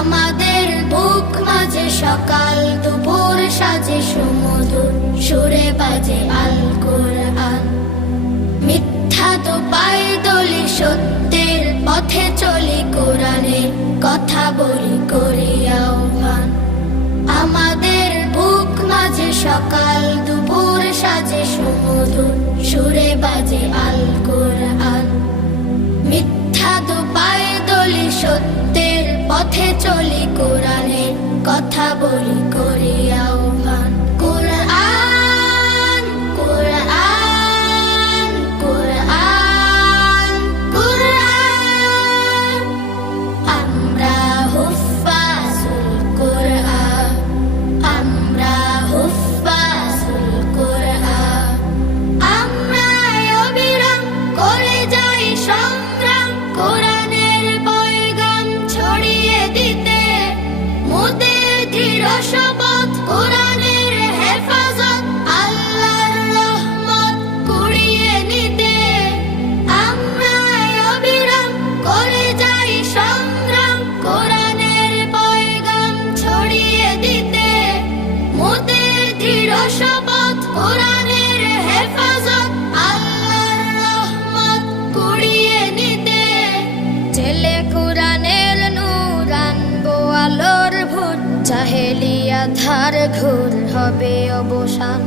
আমাদের বুক মাঝে সকাল দুপুর সাজে সুমধুর সুরে বাজে আল কোরআন। মিথ্যা তো পায়ে দলি সত্যের পথে চলি কোরআনের কথা বলি করি আহ্বান। আমাদের বুক মাঝে সকাল দুপুর সাজে সুমধুর সুরে বাজে আল কোরআন। মিথ্যা তো পায়ে দলি সত্যের পথে চলি কোরআনের কথা বলি করি আহ্বান। কোরআন কোরআন কোরআন কোরআন, আমরা হুফাজুল কোরআন, আমরা হুফাজুল কোরআন। আমরা অবিরাম করে যাই সংগ্রাম কোরআনের পয়গাম ছড়িয়ে দিতে। মোদের দৃঢ় শপথ কোরআনের হেফাজত, আল্লাহর রহমত কুড়িয়ে নিতে। আমরা অবিরাম করে যাই সংগ্রাম কোরআনের পয়গাম ছড়িয়ে দিতে। মোদের দৃঢ় শপথ কোরআনের হেফাজত, আল্লাহর রহমত কুড়িয়ে নিতে। ছেলে কোরআনের নূর আনবো আলোর ভোর, জাহেলিয়া ধার ঘোর হবে অবসান।